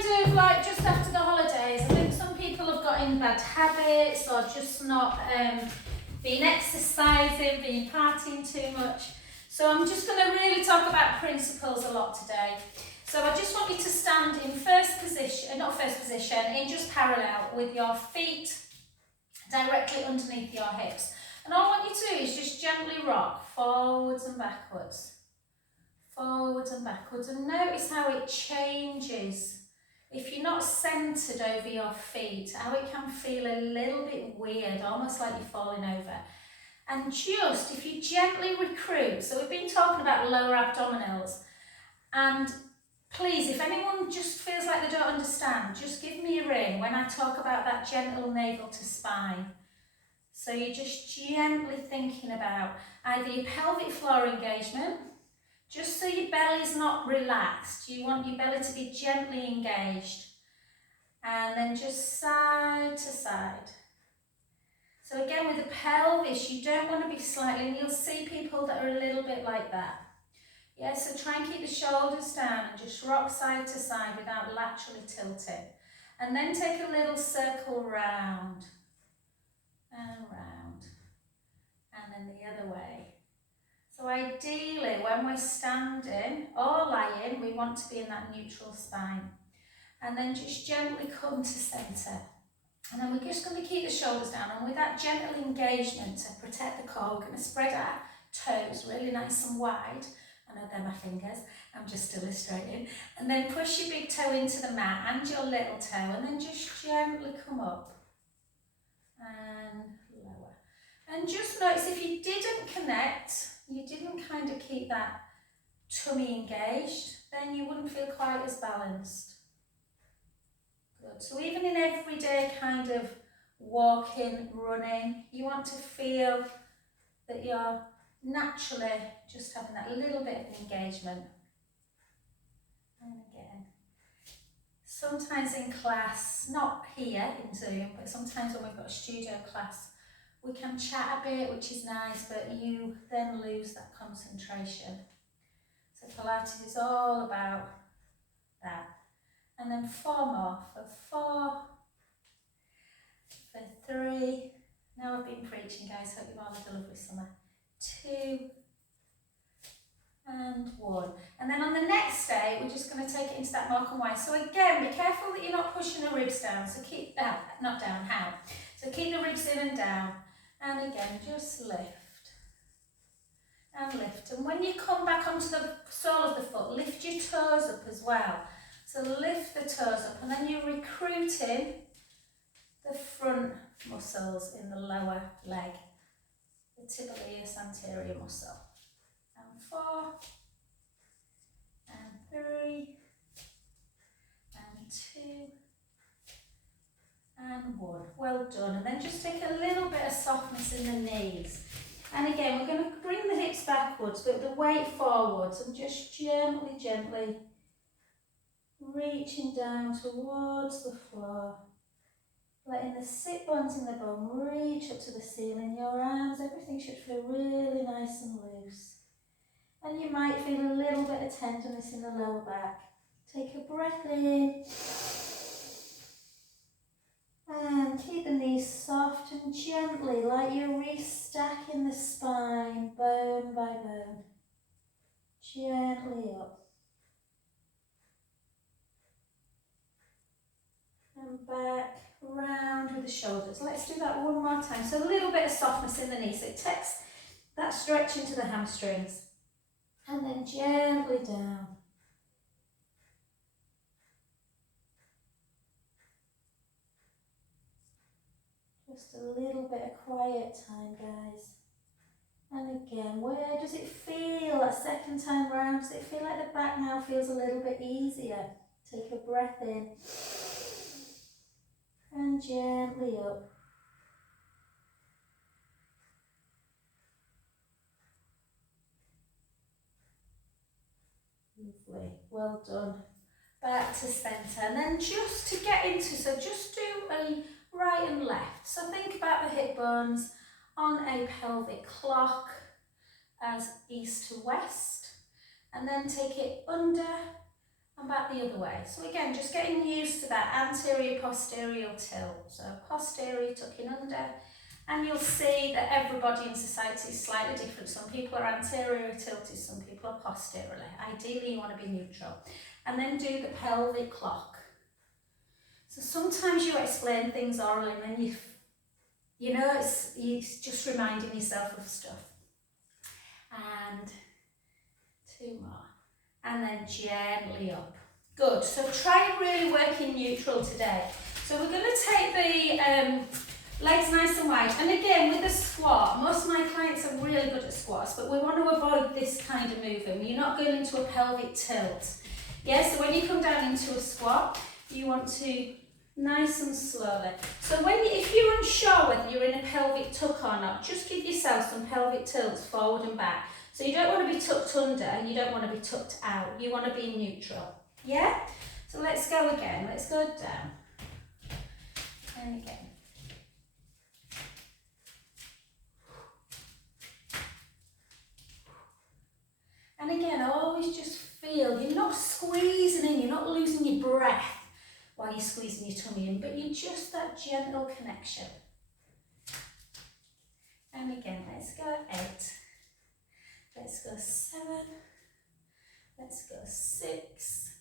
kind of like just after the holidays. I think some people have got in bad habits or just not been exercising, been partying too much. So I'm just going to really talk about principles a lot today. So I just want you to stand in first position, not first position, in just parallel with your feet directly underneath your hips. And all I want you to do is just gently rock forwards and backwards. Forwards and backwards, and notice how it changes. If you're not centred over your feet, how it can feel a little bit weird, almost like you're falling over. And just, if you gently recruit, so we've been talking about lower abdominals, and please, if anyone just feels like they don't understand, just give me a ring when I talk about that gentle navel to spine. So you're just gently thinking about either your pelvic floor engagement, just so your belly's not relaxed. You want your belly to be gently engaged. And then just side to side. So again, with the pelvis, you don't want to be slightly, and you'll see people that are a little bit like that. Yeah, so try and keep the shoulders down and just rock side to side without laterally tilting. And then take a little circle round and round. And then the other way. So ideally, when we're standing or lying, we want to be in that neutral spine. And then just gently come to centre. And then we're just going to keep the shoulders down. And with that gentle engagement to protect the core, we're going to spread our toes really nice and wide. I know they're my fingers, I'm just illustrating. And then push your big toe into the mat and your little toe. And then just gently come up. And lower. And just notice if you didn't connect, you didn't kind of keep that tummy engaged, then you wouldn't feel quite as balanced. Good. So even in everyday kind of walking, running, you want to feel that you're naturally just having that little bit of engagement. And again. Sometimes in class, not here in Zoom, but sometimes when we've got a studio class, we can chat a bit, which is nice, but you then lose that concentration. So Pilates is all about that. And then 4 more. For 4, for 3. Now I've been preaching, guys. Hope you've all had a lovely summer. 2 and 1. And then on the next day, we're just going to take it into that mock and wide. So again, be careful that you're not pushing the ribs down. So keep that, not down, how? So keep the ribs in and down. And again, just lift. And lift. And when you come back onto the sole of the foot, lift your toes up as well. So lift the toes up, and then you're recruiting the front muscles in the lower leg, the tibialis anterior muscle. And 4, and 3, and 2, and 1. Well done. And then just take a little bit of softness in the knees. And again, we're going to bring the hips backwards, but the weight forwards, and just gently, gently reaching down towards the floor. Letting the sit bones in the bum reach up to the ceiling. Your arms, everything should feel really nice and loose. And you might feel a little bit of tenderness in the lower back. Take a breath in. And keep the knees soft and gently, like you're restacking the spine, bone by bone. Gently up. And back, round with the shoulders. Let's do that one more time. So a little bit of softness in the knees. So it takes that stretch into the hamstrings. And then gently down. Just a little bit of quiet time, guys. And again, where does it feel that second time round? Does it feel like the back now feels a little bit easier? Take a breath in. And gently up. Lovely, well done. Back to centre, and then just to get into, so just do a right and left. So think about the hip bones on a pelvic clock as east to west, and then take it under and back back the other way. So again, just getting used to that anterior posterior tilt. So posterior tucking under, and you'll see that everybody in society is slightly different. Some people are anterior tilted, some people are posteriorly. Ideally you want to be neutral. And then do the pelvic clock. So sometimes you explain things orally and then you're just reminding yourself of stuff. And 2 more. And then gently up. Good. So try and really work in neutral today. So we're going to take the legs nice and wide. And again, with the squat, most of my clients are really good at squats, but we want to avoid this kind of movement. You're not going into a pelvic tilt. Yeah, so when you come down into a squat, you want to nice and slowly. So if you're unsure whether you're in a pelvic tuck or not, just give yourself some pelvic tilts forward and back. So you don't want to be tucked under and you don't want to be tucked out. You want to be neutral. Yeah? So let's go again. Let's go down. And again. And again, always just feel, you're not squeezing in, you're not losing your breath while you're squeezing your tummy in, but you're just that gentle connection. And again, let's go 8. Let's go 7. Let's go 6.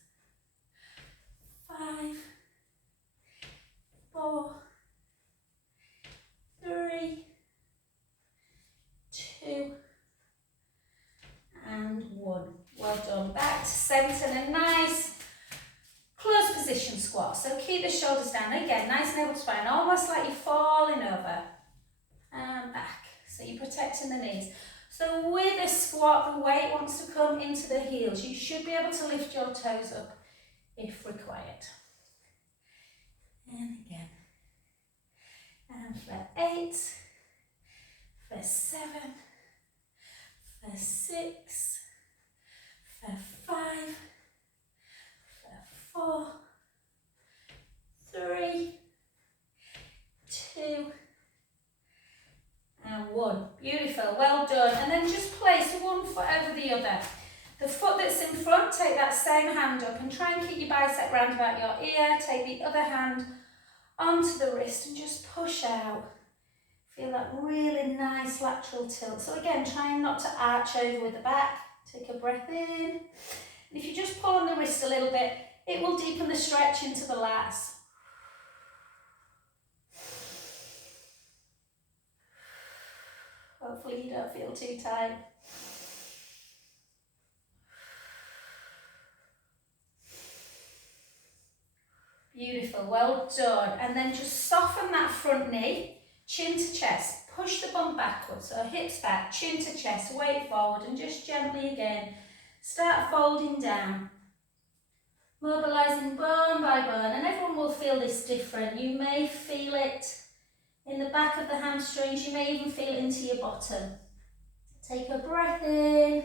5. 4. 3. 2. And 1. Well done. Back to centre and a nice close position squat. So keep the shoulders down. Again, nice navel to spine, almost like you're falling over. And back. So you're protecting the knees. So with a squat, the weight wants to come into the heels. You should be able to lift your toes up if required. And again. And for 8. For 7. For 6. For 5. For 4. 3. 2. And 1. Beautiful, well done. And then just place one foot over the other. The foot that's in front, take that same hand up and try and keep your bicep round about your ear. Take the other hand onto the wrist and just push out. Feel that really nice lateral tilt. So again, trying not to arch over with the back. Take a breath in. And if you just pull on the wrist a little bit, it will deepen the stretch into the lats. Hopefully you don't feel too tight. Beautiful, well done. And then just soften that front knee, chin to chest. Push the bum backwards, so hips back, chin to chest, weight forward, and just gently again, start folding down. Mobilising bone by bone, and everyone will feel this different. You may feel it in the back of the hamstrings, you may even feel it into your bottom. Take a breath in,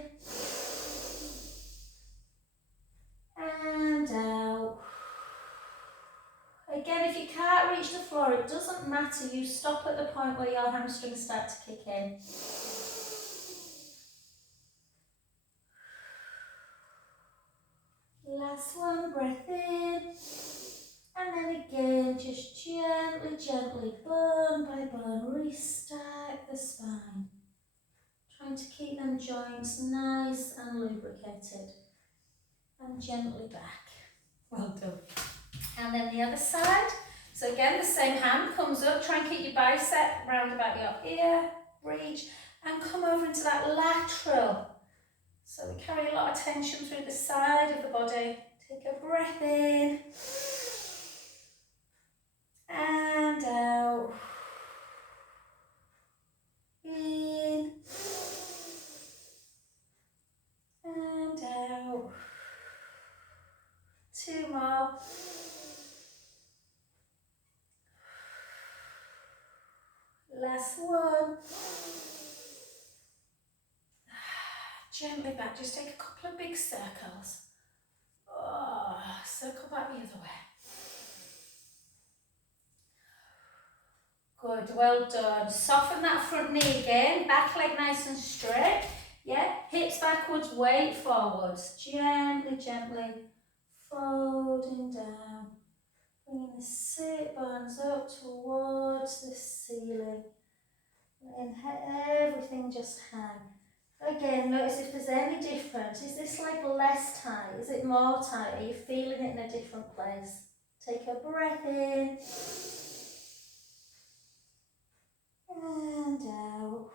and out. Again, if you can't reach the floor, it doesn't matter. You stop at the point where your hamstrings start to kick in. Last one, breath in. And then again, just gently, gently, bone by bone, restack the spine. Trying to keep them joints nice and lubricated. And gently back. Well done. And then the other side. So again, the same hand comes up. Try and keep your bicep round about your ear. Reach and come over into that lateral. So we carry a lot of tension through the side of the body. Take a breath in. And out. In. And out. 2 more. Last one. Gently back, just take a couple of big circles. Oh, circle back the other way. Good, well done. Soften that front knee again, back leg nice and straight. Yeah, hips backwards, weight forwards. Gently, gently folding down, bringing the sit bones up towards the ceiling, letting everything just hang. Again, notice if there's any difference. Is this leg less tight? Is it more tight? Are you feeling it in a different place? Take a breath in and out.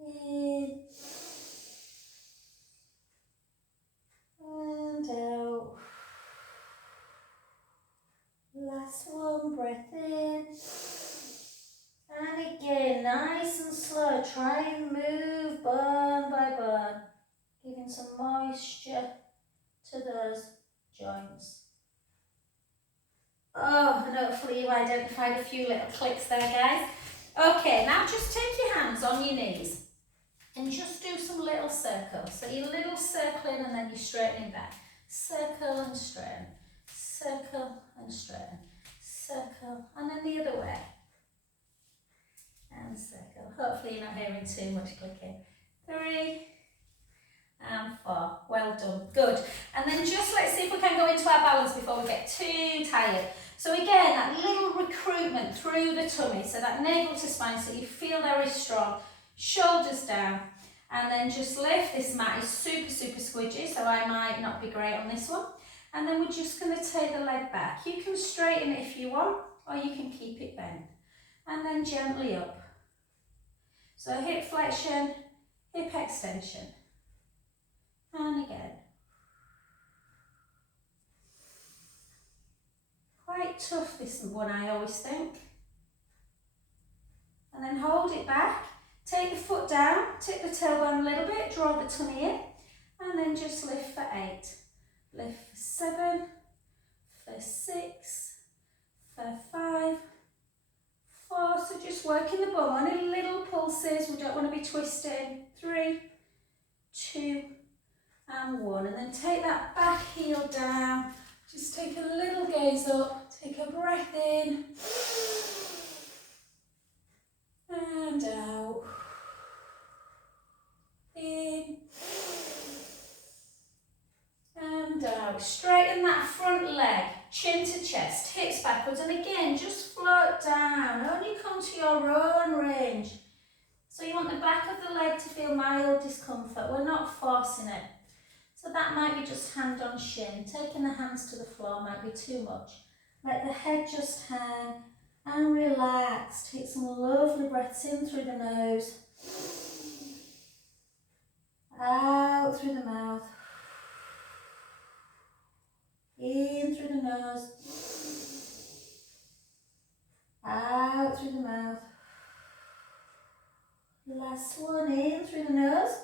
In and out. Last one, breath in. And again, nice and slow. Try and move bone by bone, giving some moisture to those joints. Oh, and hopefully you identified a few little clicks there, guys. Okay, now just take your hands on your knees and just do some little circles. So your little circling and then you're straightening back. Circle and straighten. Circle and straighten. Circle and then the other way. And circle. Hopefully you're not hearing too much clicking. 3 and 4. Well done. Good. And then just let's see if we can go into our balance before we get too tired. So again, that little recruitment through the tummy, so that navel to spine, so you feel very strong. Shoulders down. And then just lift. This mat is super, super squidgy, so I might not be great on this one. And then we're just going to take the leg back. You can straighten it if you want, or you can keep it bent. And then gently up. So hip flexion, hip extension. And again. Quite tough this one, I always think. And then hold it back. Take the foot down, tip the tailbone a little bit, draw the tummy in. And then just lift for 8. Lift for 7, for 6, for 5, 4, so just working the bum, only little pulses, we don't want to be twisting. 3, 2, and 1. And then take that back heel down, just take a little gaze up, take a breath in, and out. In, and out. Straighten that front leg, chin to chest, hips backwards, and again, just float down. Only come to your own range. So you want the back of the leg to feel mild discomfort. We're not forcing it. So that might be just hand on shin. Taking the hands to the floor might be too much. Let the head just hang and relax. Take some lovely breaths in through the nose. Out through the mouth. In through the nose. Out through the mouth. Last one, in through the nose.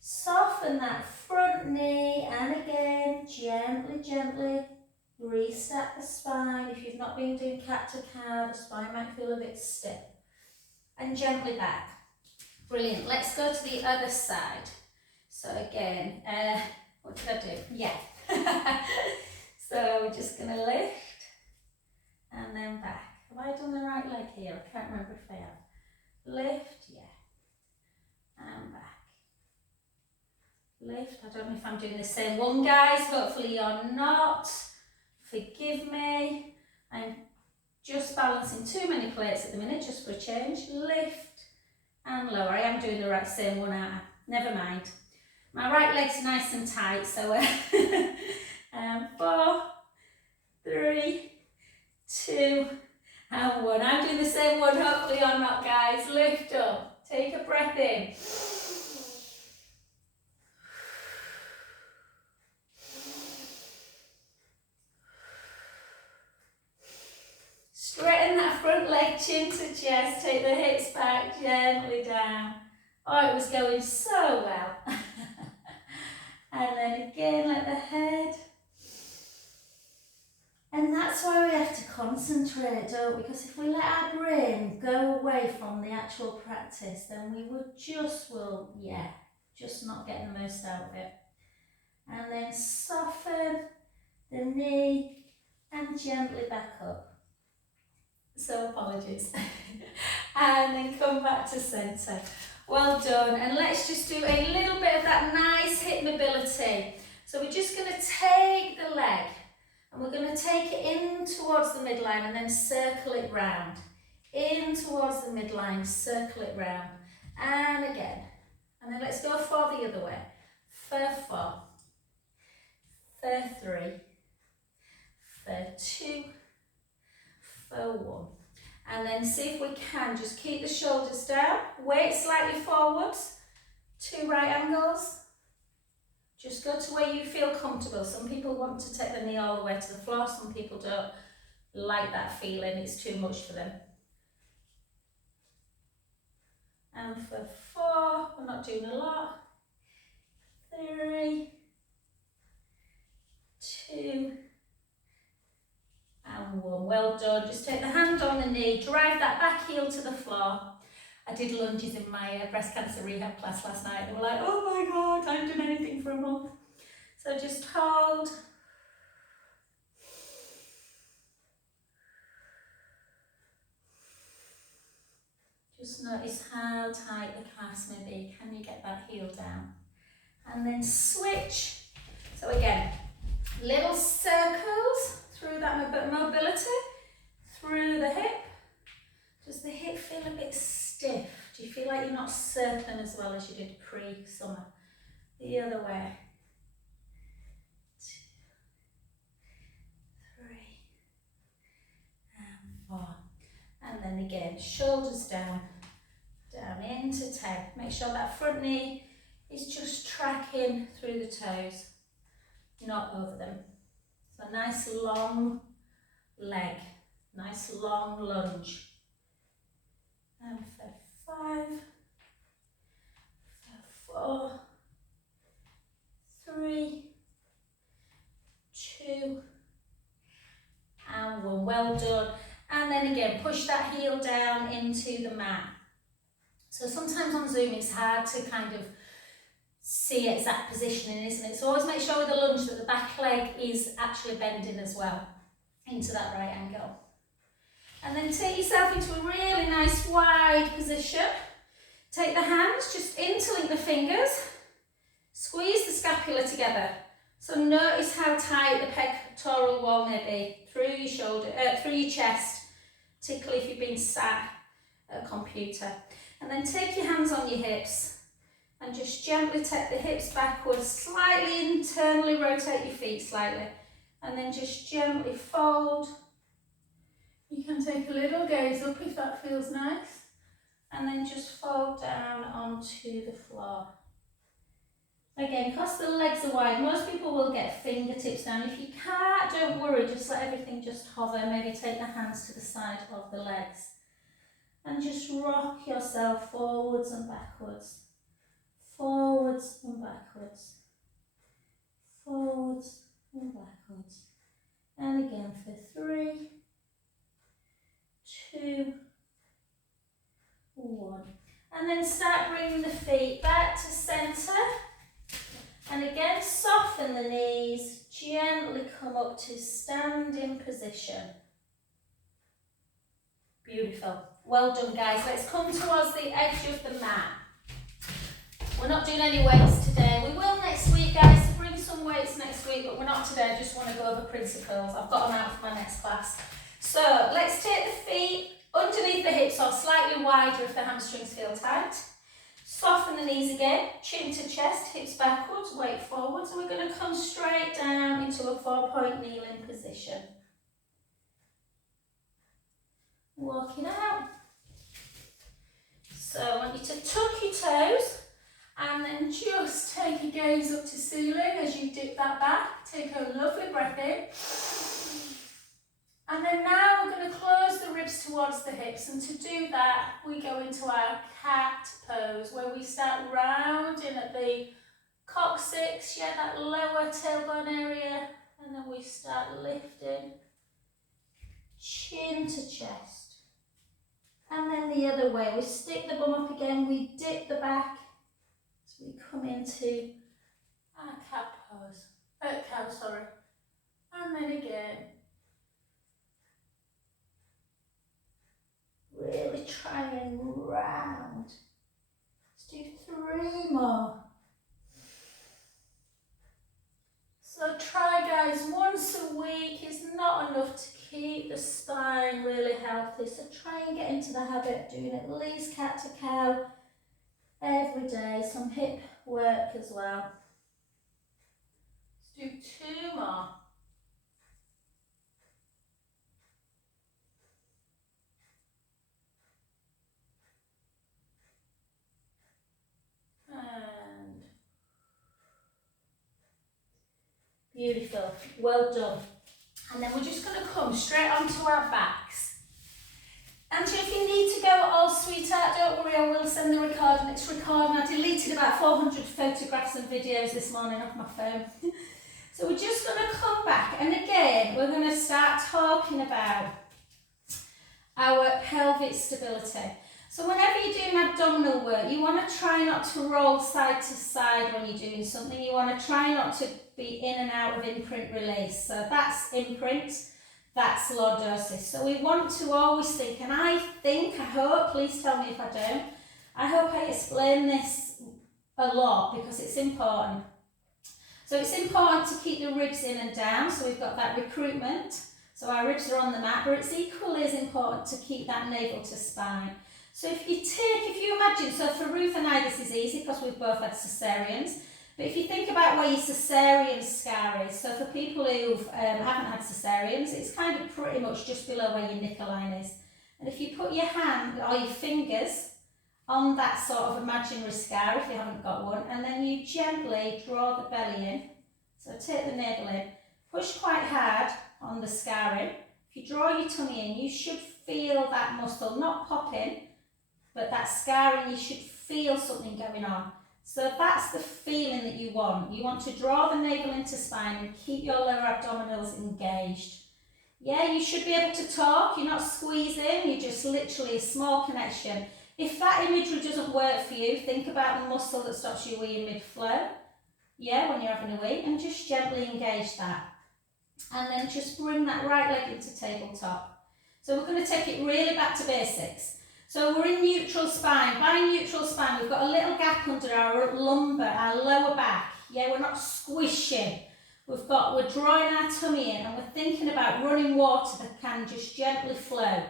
Soften that front knee and again, gently, gently restack the spine. If you've not been doing cat to cow, the spine might feel a bit stiff. And gently back. Brilliant. Let's go to the other side. So again, what did I do? Yeah. So we're just going to lift and then back. Have I done the right leg here? I can't remember if I have. Lift, yeah. And back. Lift. I don't know if I'm doing the same one, guys. Hopefully you're not. Forgive me. I'm just balancing too many plates at the minute, just for a change. Lift and lower. I am doing the right same one, aren't I? Never mind. My right leg's nice and tight, so 4, 3, 2, and 1. I'm doing the same one, hopefully you're not, guys. Lift up. Take a breath in. Straighten that front leg, chin to chest. Take the hips back gently down. Oh, it was going so well. And then again, let the head. And that's why we have to concentrate, don't we? Because if we let our brain go away from the actual practice, then we would just not get the most out of it. And then soften the knee and gently back up. So apologies. And then come back to centre. Well done. And let's just do a little bit of that nice hip mobility. So we're just going to take the leg and we're going to take it in towards the midline and then circle it round. In towards the midline, circle it round. And again. And then let's go for the other way. For 4, for 3, for 2, for 1. And then see if we can just keep the shoulders down, weight slightly forwards, 2 right angles. Just go to where you feel comfortable. Some people want to take the knee all the way to the floor, some people don't like that feeling, it's too much for them. And for 4, we're not doing a lot. 3, 2, and 1. Well done. Just take the hand on the knee, drive that back heel to the floor. I did lunges in my breast cancer rehab class last night. They were like, oh my God, I haven't done anything for a month. So just hold. Just notice how tight the calves may be. Can you get that heel down? And then switch. So again, little circles through that mobility, through the hip. Does the hip feel a bit stiff? Do you feel like you're not circling as well as you did pre-summer? The other way. 2, 3, and 4. And then again, shoulders down, down into 10. Make sure that front knee is just tracking through the toes, not over them. So nice long leg, nice long lunge. And for 5, for 4, 3, 2, and 1. Well done. And then again, push that heel down into the mat. So sometimes on Zoom it's hard to kind of see exact positioning, isn't it? So always make sure with the lunge that the back leg is actually bending as well into that right angle. And then take yourself into a really nice wide position. Take the hands, just interlink the fingers, squeeze the scapula together. So notice how tight the pectoral wall may be through your shoulder, through your chest, particularly if you've been sat at a computer. And then take your hands on your hips and just gently take the hips backwards, slightly internally rotate your feet slightly, and then just gently fold. You can take a little gaze up if that feels nice, and then just fold down onto the floor. Again, because the legs are wide, most people will get fingertips down. If you can't, don't worry, just let everything just hover. Maybe take the hands to the side of the legs. And just rock yourself forwards and backwards. Forwards and backwards. Forwards and backwards. And again for 3, 2, 1. And then start bringing the feet back to centre. And again, soften the knees, gently come up to standing position. Beautiful. Well done, guys. Let's come towards the edge of the mat. We're not doing any weights today. We will next week, guys. Bring some weights next week, but we're not today. I just want to go over principles. I've got them out for my next class. So let's take the feet underneath the hips or slightly wider if the hamstrings feel tight. Soften the knees again, chin to chest, hips backwards, weight forwards, and we're going to come straight down into a 4-point kneeling position. Walk it out. So I want you to tuck your toes and then just take a gaze up to ceiling as you dip that back. Take a lovely breath in. And then now we're going to close the ribs towards the hips, and to do that we go into our cat pose where we start rounding at the coccyx, that lower tailbone area, and then we start lifting chin to chest. And then the other way, we stick the bum up again, we dip the back, so we come into our cat pose, cow, sorry, and then again. Really try and round. Let's do 3 more. So try and get into the habit of doing at least cat to cow every day. Some hip work as well. Let's do 2 more. And beautiful, well done. And then we're just going to come straight onto our backs. And if you need to go at all, sweetheart, don't worry, I will send the recording. It's recording. I deleted about 400 photographs and videos this morning off my phone. So we're just going to come back, and again, we're going to start talking about our pelvic stability. So whenever you're doing abdominal work, you want to try not to roll side to side when you're doing something. You want to try not to be in and out of imprint release. So that's imprint, that's lordosis. So we want to always think, and I hope, please tell me if I don't, I hope I explain this a lot because it's important. So it's important to keep the ribs in and down, so we've got that recruitment, so our ribs are on the mat, but it's equally as important to keep that navel to spine. So if you imagine, so for Ruth and I this is easy because we've both had cesareans, but if you think about where your cesarean scar is, so for people who haven't had cesareans, it's kind of pretty much just below where your nipple line is. And if you put your hand or your fingers on that sort of imaginary scar, if you haven't got one, and then you gently draw the belly in, so take the navel in, push quite hard on the scarring. If you draw your tummy in, you should feel that muscle not popping, but that scarring, you should feel something going on. So that's the feeling that you want. You want to draw the navel into spine and keep your lower abdominals engaged. Yeah, you should be able to talk, you're not squeezing, you're just literally a small connection. If that imagery doesn't work for you, think about the muscle that stops you weeing mid-flow, yeah, when you're having a wee, and just gently engage that. And then just bring that right leg into tabletop. So we're going to take it really back to basics. So we're in neutral spine. By neutral spine, we've got a little gap under our lumbar, our lower back. Yeah, we're not squishing. We're drawing our tummy in and we're thinking about running water that can just gently flow.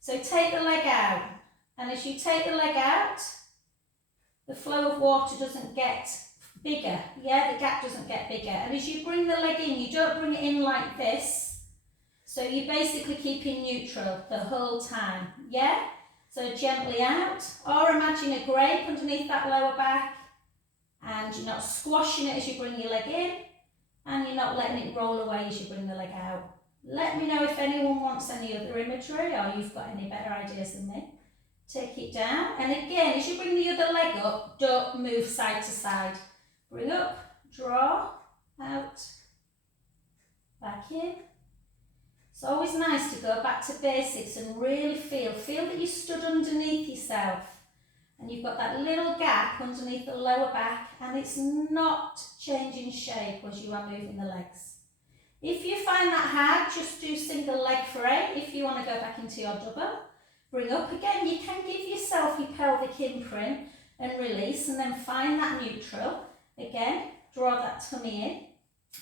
So take the leg out. And as you take the leg out, the flow of water doesn't get bigger. Yeah, the gap doesn't get bigger. And as you bring the leg in, you don't bring it in like this. So you're basically keeping neutral the whole time. Yeah? So gently out. Or imagine a grape underneath that lower back. And you're not squashing it as you bring your leg in. And you're not letting it roll away as you bring the leg out. Let me know if anyone wants any other imagery or you've got any better ideas than me. Take it down, and again, as you bring the other leg up, don't move side to side. Bring up, draw, out, back in. It's always nice to go back to basics and really feel that you stood underneath yourself and you've got that little gap underneath the lower back and it's not changing shape as you are moving the legs. If you find that hard, just do single leg for 8 if you want to go back into your double. Bring up again, you can give yourself your pelvic imprint and release and then find that neutral. Again, draw that tummy in.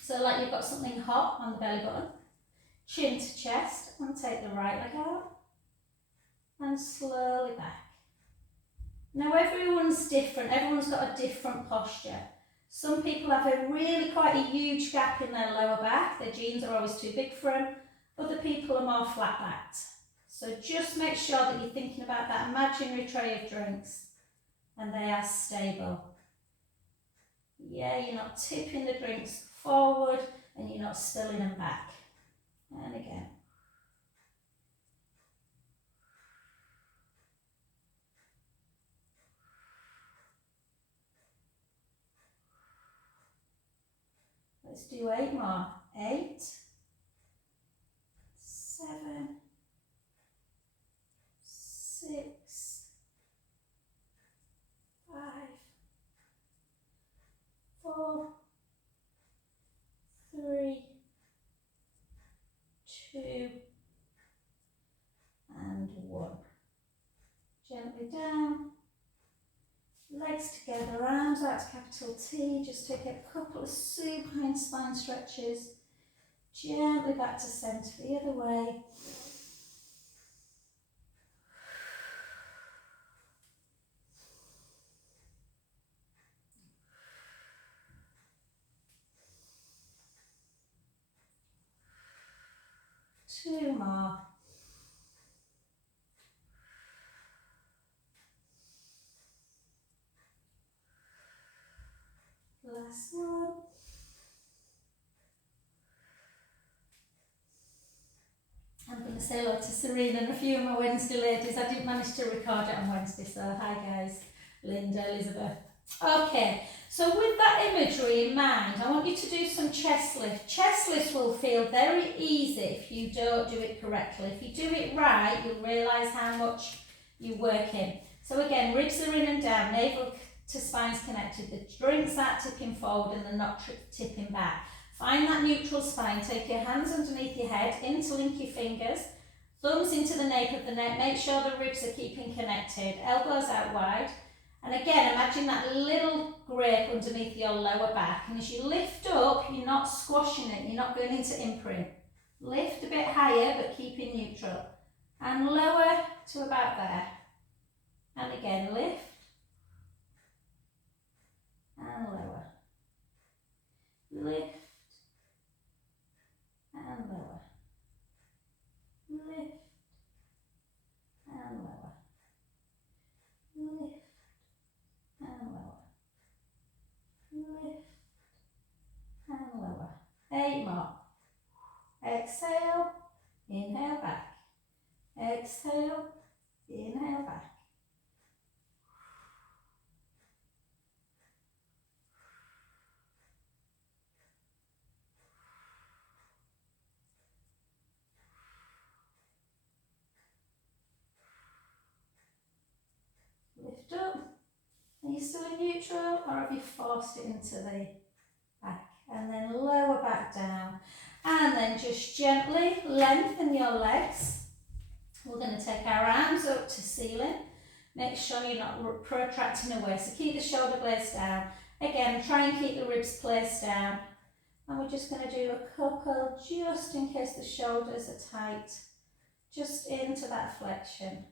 So like you've got something hot on the belly button. Chin to chest and take the right leg out. And slowly back. Now everyone's different, everyone's got a different posture. Some people have quite a huge gap in their lower back, their jeans are always too big for them. Other people are more flat backed. So just make sure that you're thinking about that imaginary tray of drinks and they are stable. Yeah, you're not tipping the drinks forward and you're not spilling them back. And again. Let's do 8 more. 8, 7, 6, 5, 4, 3, 2, and 1. Gently down. Legs together, arms out to capital T. Just take a couple of supine spine stretches. Gently back to centre the other way. 2 more. Last one. I'm going to say hello to Serena and a few of my Wednesday ladies. I didn't manage to record it on Wednesday, so hi guys, Linda, Elizabeth. Okay, so with that imagery in mind, I want you to do some chest lift. Chest lifts will feel very easy if you don't do it correctly. If you do it right, you'll realise how much you work in. So again, ribs are in and down, navel to spine's connected, the joints are tipping forward and they're not tipping back. Find that neutral spine, take your hands underneath your head, interlink your fingers, thumbs into the nape of the neck, make sure the ribs are keeping connected, elbows out wide. And again, imagine that little grape underneath your lower back. And as you lift up, you're not squashing it, you're not going into imprint. Lift a bit higher, but keeping neutral. And lower to about there. And again, lift. And lower. Lift. And lower. Lift. And lower. Lift. And lower. Lift and lower. 8 more. Exhale, inhale back. Exhale, inhale back. Lift up. Are you still in neutral or have you forced it into the back? And then lower back down. And then just gently lengthen your legs. We're going to take our arms up to ceiling. Make sure you're not protracting away. So keep the shoulder blades down. Again, try and keep the ribs placed down. And we're just going to do a couple just in case the shoulders are tight. Just into that flexion.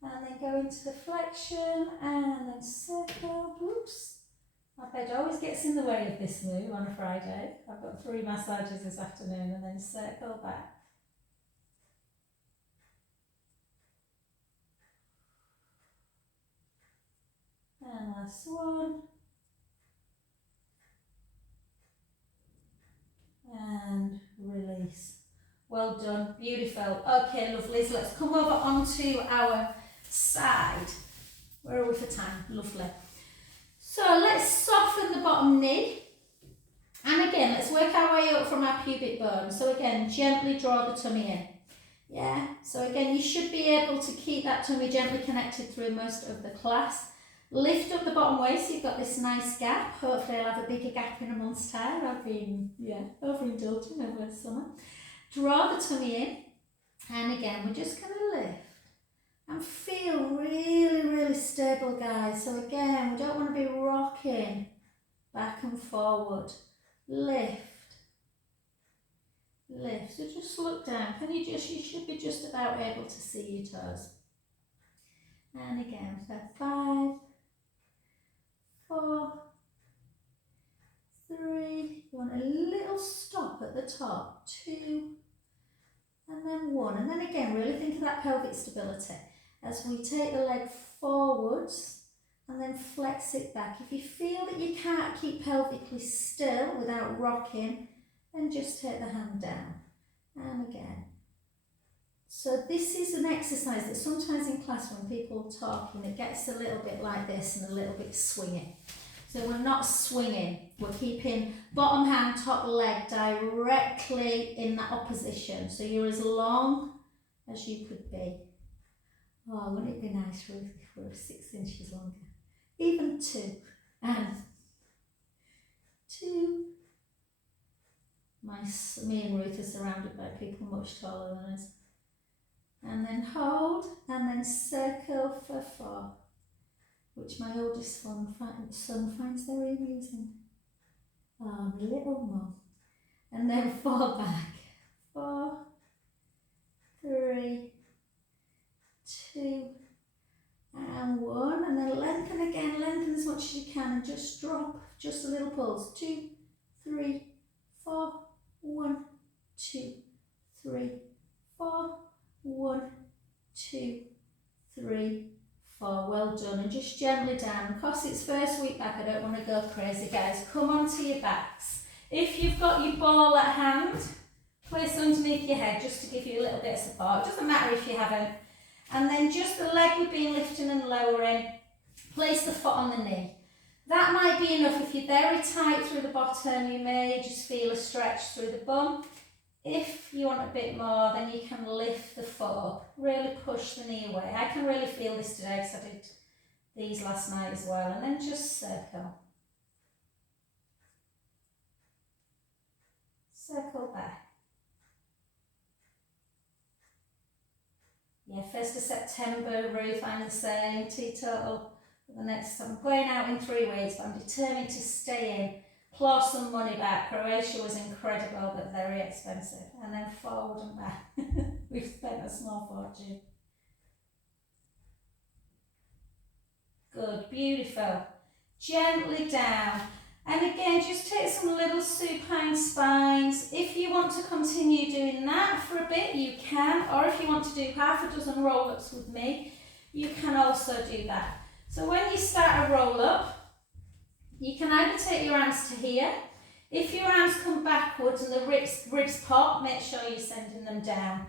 And then go into the flexion and then circle. Oops. My bed always gets in the way of this move on a Friday. I've got 3 massages this afternoon and then circle back. And last one. And release. Well done, beautiful. Okay, lovelies, let's come over onto our side. Where are we for time? Lovely. So let's soften the bottom knee. And again, let's work our way up from our pubic bone. So again, gently draw the tummy in. Yeah, so again, you should be able to keep that tummy gently connected through most of the class. Lift up the bottom waist, so you've got this nice gap. Hopefully I'll have a bigger gap in a month's time. I've been, overindulging over the summer. Draw the tummy in. And again, we're just going to lift. And feel really, really stable, guys. So again, we don't want to be rocking back and forward. Lift. Lift. So just look down. You should be just about able to see your toes. And again, so 5, 4, 3. You want a little stop at the top. 2, and then 1. And then again, really think of that pelvic stability. As we take the leg forwards and then flex it back. If you feel that you can't keep pelvically still without rocking, then just take the hand down. And again. So this is an exercise that sometimes in class when people are talking, it gets a little bit like this and a little bit swinging. So we're not swinging, we're keeping bottom hand, top leg directly in that opposition. So you're as long as you could be. Oh, wouldn't it be nice, Ruth, if we were 6 inches longer? Even 2. And 2. Me and Ruth are surrounded by people much taller than us. And then hold, and then circle for 4, which my oldest son finds very amusing. Oh, little mum. And then 4 back. 4, 3, 2, and 1. And then lengthen again, lengthen as much as you can, and just drop, just a little pulse. 2, 3, 4, 1, 2, 3, 4, 1, 2, 3, 4. Well done. And just gently down. Because it's first week back, I don't want to go crazy, guys. Come onto your backs. If you've got your ball at hand, place underneath your head just to give you a little bit of support. It doesn't matter if you haven't. And then just the leg would be lifting and lowering. Place the foot on the knee. That might be enough. If you're very tight through the bottom, you may just feel a stretch through the bum. If you want a bit more, then you can lift the foot up. Really push the knee away. I can really feel this today because I did these last night as well. And then just circle. Circle back. Yeah, 1st of September, Ruth, I'm the same, teetotal for the next time. I'm going out in 3 weeks, but I'm determined to stay in, claw some money back. Croatia was incredible, but very expensive. And then forward and back. We've spent a small fortune. Good, beautiful. Gently down. And again, just take some little supine spines. If you want to continue doing that for a bit, you can. Or if you want to do half a dozen roll-ups with me, you can also do that. So when you start a roll-up, you can either take your arms to here. If your arms come backwards and the ribs pop, make sure you're sending them down.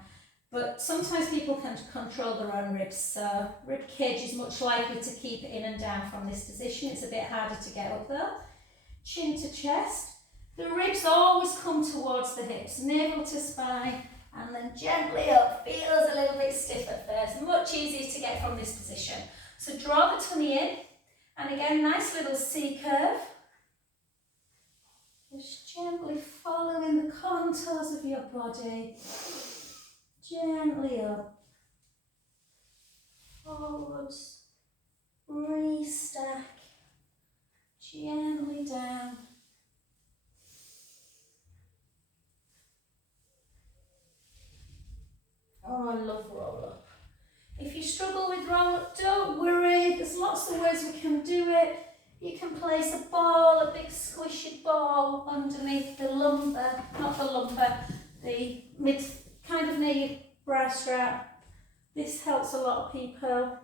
But sometimes people can control their own ribs, so rib cage is much likely to keep it in and down from this position. It's a bit harder to get up though. Chin to chest. The ribs always come towards the hips, navel to spine, and then gently up. Feels a little bit stiff at first, much easier to get from this position. So draw the tummy in, and again, nice little C curve. Just gently following the contours of your body. Gently up. Forwards. Restack. Gently down. Oh, I love roll up. If you struggle with roll up, don't worry. There's lots of ways we can do it. You can place a ball, a big squishy ball underneath the lumbar, not the lumbar, the mid, kind of near your brow strap. This helps a lot of people.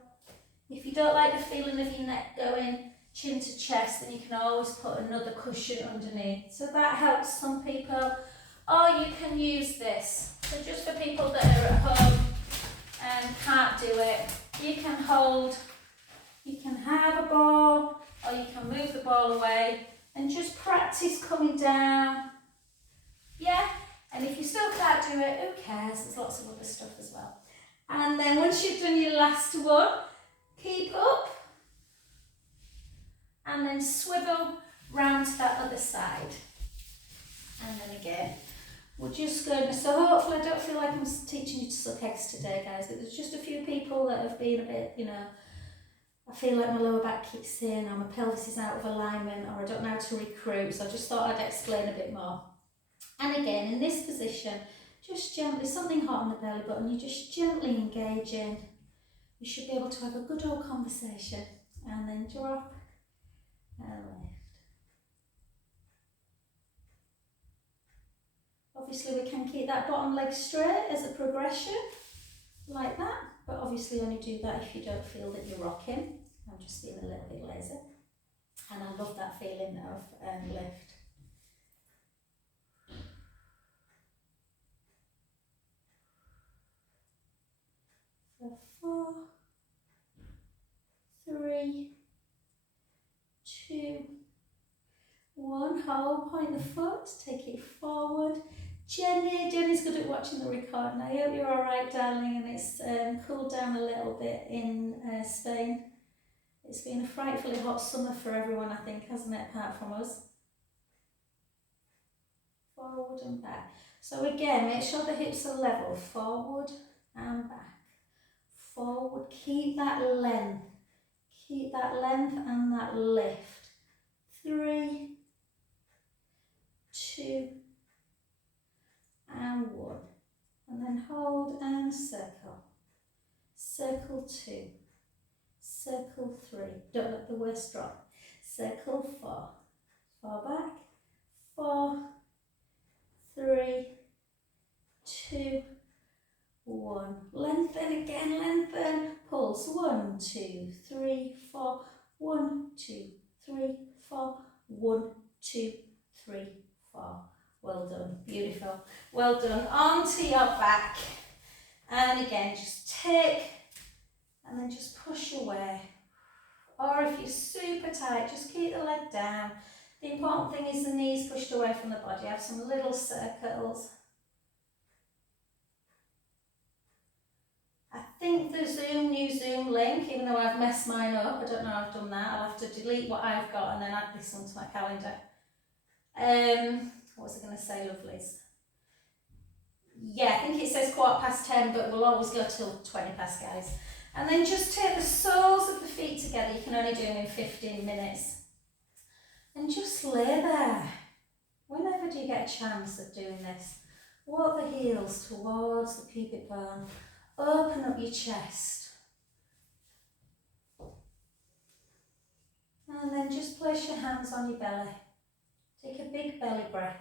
If you don't like the feeling of your neck going chin to chest, then you can always put another cushion underneath. So that helps some people. Or you can use this. So just for people that are at home and can't do it, you can hold, you can have a ball, or you can move the ball away and just practice coming down. Yeah? And if you still can't do it, who cares? There's lots of other stuff as well. And then once you've done your last one, keep up. And then swivel round to that other side. And then again, we're just going to, so hopefully I don't feel like I'm teaching you to suck eggs today, guys, but there's just a few people that have been a bit, you know, I feel like my lower back kicks in, or my pelvis is out of alignment, or I don't know how to recruit, so I just thought I'd explain a bit more. And again, in this position, just gently, something hot on the belly button, you're just gently engaging. You should be able to have a good old conversation. And then drop. And lift. Obviously we can keep that bottom leg straight as a progression, like that, but obviously only do that if you don't feel that you're rocking. I'm just being a little bit lazy. And I love that feeling of lift. So 4, 3, 2, 1, hold, point the foot, take it forward. Jenny's good at watching the recording. I hope you're alright, darling, and it's cooled down a little bit in Spain. It's been a frightfully hot summer for everyone, I think, hasn't it, apart from us? Forward and back. So again, make sure the hips are level, forward and back. Forward, keep that length and that lift. 3, 2, and 1, and then hold and circle. circle 2, circle 3, don't let the waist drop, circle 4, 4 back, 4, 3, 2, 1, lengthen again, lengthen, pulse, 1, 2, 3, 4, 1, 2, 3, 4, 1, 2, 3, 4. Well done, beautiful. Well done. Onto your back. And again, just take and then just push away. Or if you're super tight, just keep the leg down. The important thing is the knees pushed away from the body. Have some little circles. I think the new Zoom link, even though I've messed mine up, I don't know how I've done that. I'll have to delete what I've got and then add this one to my calendar. What was I going to say, lovelies? Yeah, I think it says 10:15, but we'll always go till 20 past, guys. And then just take the soles of the feet together. You can only do them in 15 minutes. And just lay there. Whenever do you get a chance of doing this? Walk the heels towards the pubic bone. Open up your chest. And then just place your hands on your belly. Take a big belly breath.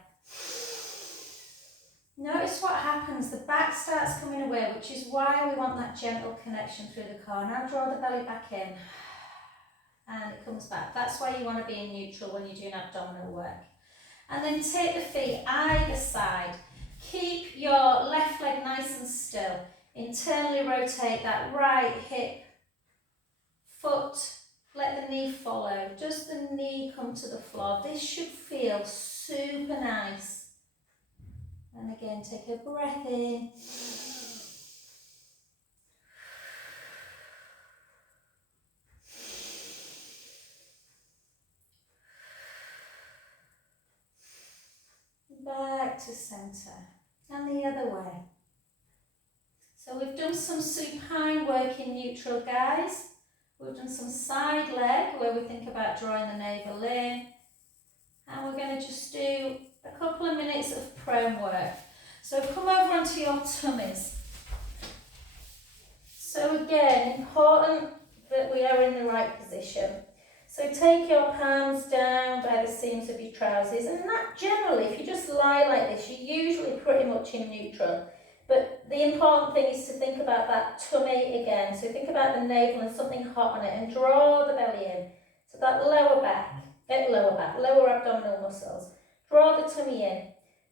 Notice what happens. The back starts coming away, which is why we want that gentle connection through the core. Now draw the belly back in. And it comes back. That's why you want to be in neutral when you're doing abdominal work. And then take the feet either side. Keep your left leg nice and still. Internally rotate that right hip, foot, let the knee follow. Does the knee come to the floor? This should feel super nice. And again, take a breath in. Back to centre. And the other way. So we've done some supine work in neutral, guys. We've done some side leg where we think about drawing the navel in. And we're going to just do a couple of minutes of prone work. So come over onto your tummies. So again, important that we are in the right position. So take your palms down by the seams of your trousers, and that generally, if you just lie like this, you're usually pretty much in neutral. But the important thing is to think about that tummy again. So think about the navel and something hot on it, and draw the belly in. So that lower abdominal muscles. Draw the tummy in.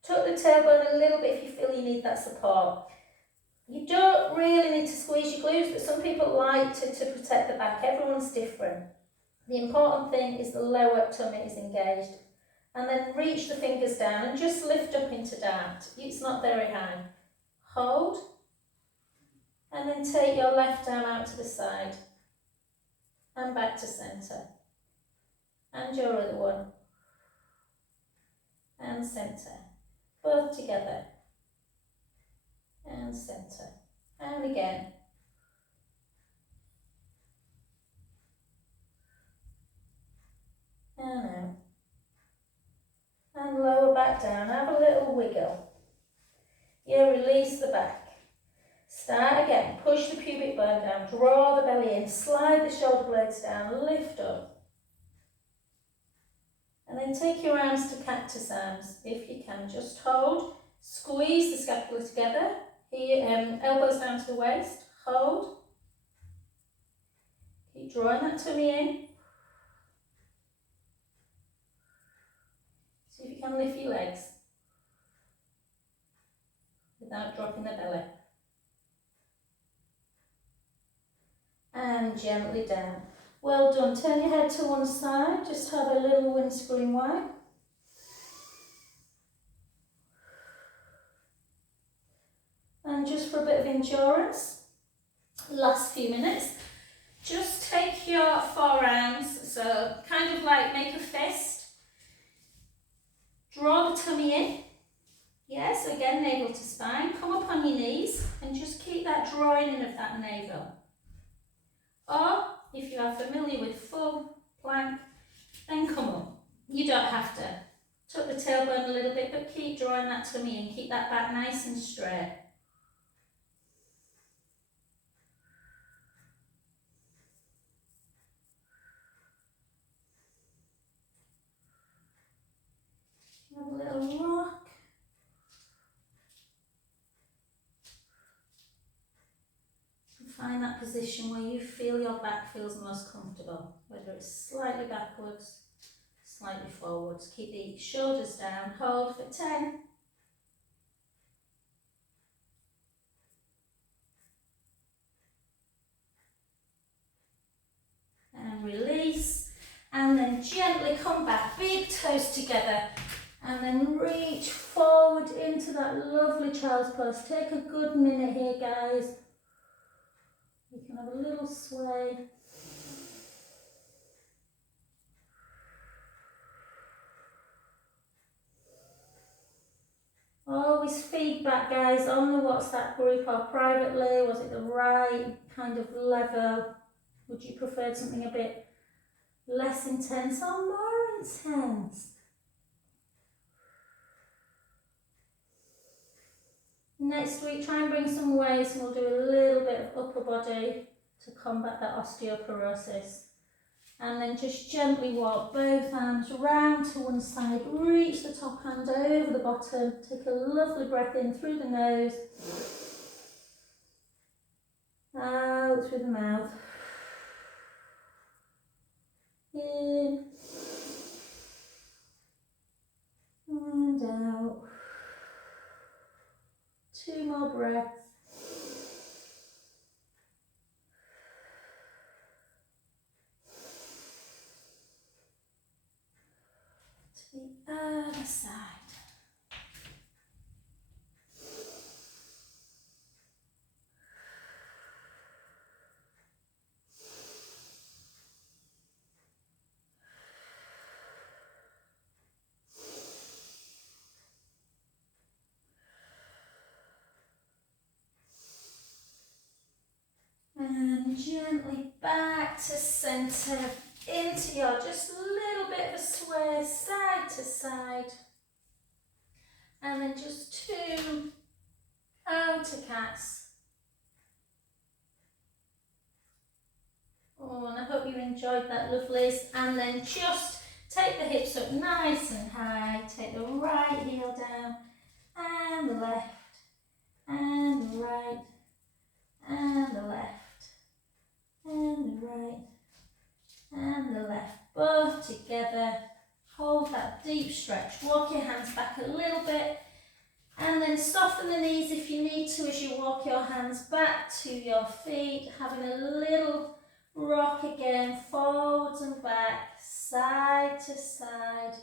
Tuck the tailbone a little bit if you feel you need that support. You don't really need to squeeze your glutes, but some people like to protect the back. Everyone's different. The important thing is the lower tummy is engaged. And then reach the fingers down and just lift up into dart. It's not very high. Hold. And then take your left arm out to the side. And back to centre. And your other one. And centre. Both together. And centre. And again. And out. And lower back down. Have a little wiggle. Yeah, release the back. Start again. Push the pubic bone down. Draw the belly in. Slide the shoulder blades down. Lift up. And then take your arms to cactus arms. If you can, just hold. Squeeze the scapula together. Here, elbows down to the waist. Hold. Keep drawing that tummy in. See if you can lift your legs without dropping the belly. And gently down. Well done. Turn your head to one side. Just have a little windscreen wipe. And just for a bit of endurance, last few minutes, just take your forearms, so kind of like make a fist. Draw the tummy in. Yeah, so again, navel to spine. Come up on your knees and just keep that drawing in of that navel. Or, if you are familiar with full plank, then come up. You don't have to. Tuck the tailbone a little bit, but keep drawing that tummy in. Keep that back nice and straight. little rock. Find that position where you feel your back feels most comfortable, whether it's slightly backwards, slightly forwards. Keep the shoulders down, hold for 10. And release, and then gently come back, big toes together, and then reach forward into that lovely child's pose. Take a good minute here, guys. You can have a little sway. Always feedback, guys, on the WhatsApp group or privately. Was it the right kind of level? Would you prefer something a bit less intense or more intense? Next week, try and bring some weights and we'll do a little bit of upper body to combat that osteoporosis. And then just gently walk both arms round to one side, reach the top hand over the bottom, take a lovely breath in through the nose, out through the mouth, in and out. 2 more breaths. To the other side. And gently back to centre, into your just a little bit of a sway, side to side. And then just 2 outer cats. Oh, and I hope you enjoyed that, lovelies. And then just take the hips up nice and high, take the right heel down, and the left, and the right, and the left. And the right and the left, both together. Hold that deep stretch, walk your hands back a little bit and then soften the knees if you need to as you walk your hands back to your feet, having a little rock again, forwards and back, side to side.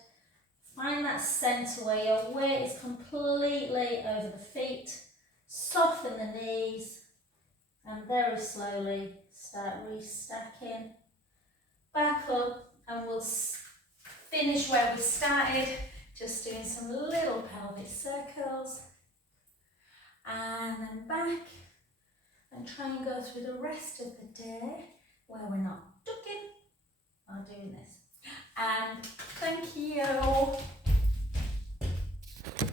Find that centre where your weight is completely over the feet. Soften the knees and very slowly start restacking. Back up and we'll finish where we started, just doing some little pelvic circles. And then back and try and go through the rest of the day where we're not ducking or doing this. And thank you.